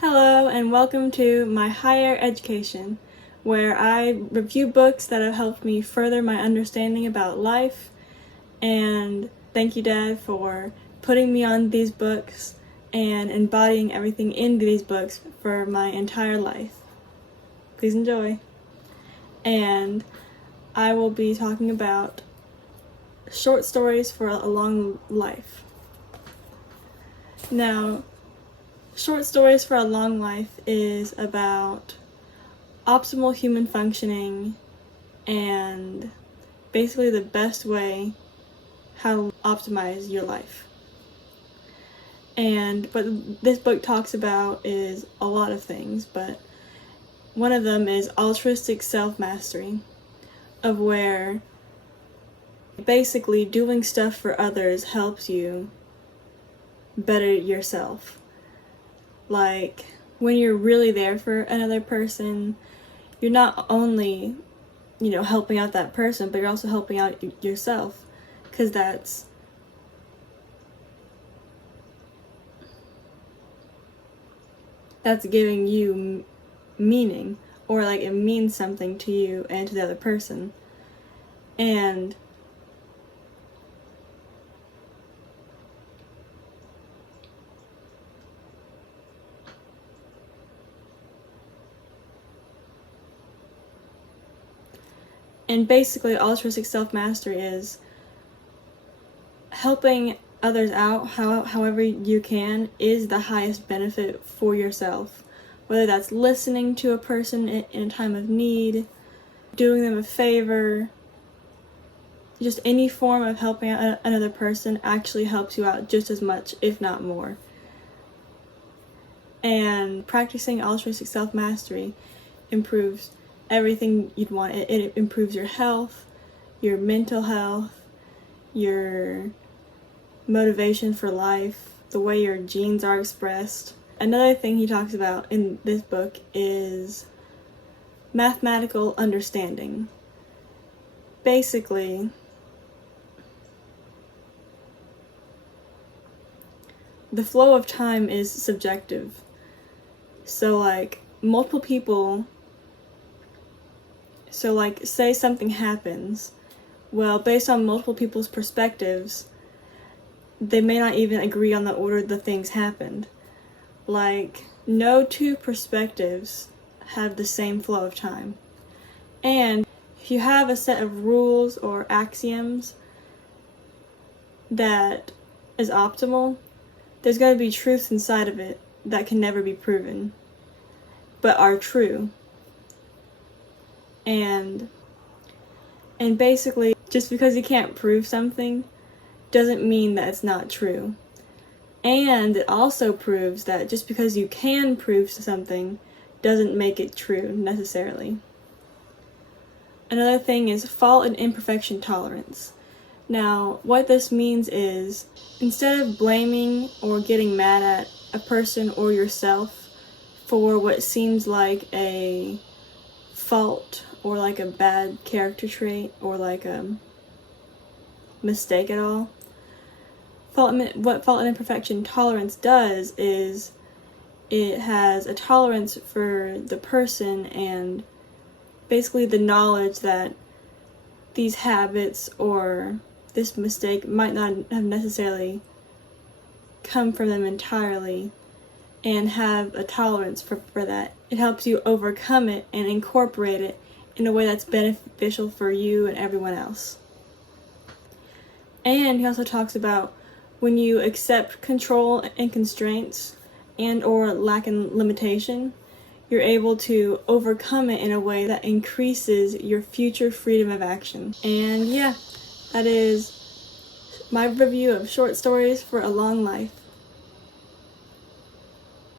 Hello and welcome to my higher education, where I review books that have helped me further my understanding about life. And thank you, Dad, for putting me on these books and embodying everything in these books for my entire life. Please enjoy. And I will be talking about short stories for a long life. Now, Short Stories for a Long Life is about optimal human functioning and basically the best way how to optimize your life. And what this book talks about is a lot of things, but one of them is altruistic self-mastery, of where basically doing stuff for others helps you better yourself. Like, when you're really there for another person, you're not only, helping out that person, but you're also helping out yourself, because that's giving you meaning, or like it means something to you and to the other person. And basically, altruistic self-mastery is helping others out however you can is the highest benefit for yourself. Whether that's listening to a person in a time of need, doing them a favor, just any form of helping out another person actually helps you out just as much, if not more. And practicing altruistic self-mastery improves everything you'd want. It improves your health, your mental health, your motivation for life, the way your genes are expressed. Another thing he talks about in this book is mathematical understanding. Basically, the flow of time is subjective. So say something happens, well, based on multiple people's perspectives, they may not even agree on the order the things happened. Like, no two perspectives have the same flow of time. And if you have a set of rules or axioms that is optimal, there's going to be truths inside of it that can never be proven, but are true. And basically, just because you can't prove something doesn't mean that it's not true. And it also proves that just because you can prove something doesn't make it true necessarily. Another thing is fault and imperfection tolerance. Now, what this means is, instead of blaming or getting mad at a person or yourself for what seems like a fault or like a bad character trait or like a mistake at all, what fault and imperfection tolerance does is it has a tolerance for the person and basically the knowledge that these habits or this mistake might not have necessarily come from them entirely, and have a tolerance for that. It helps you overcome it and incorporate it in a way that's beneficial for you and everyone else. And he also talks about when you accept control and constraints and or lack and limitation, you're able to overcome it in a way that increases your future freedom of action. And yeah, that is my review of Short Stories for a Long Life.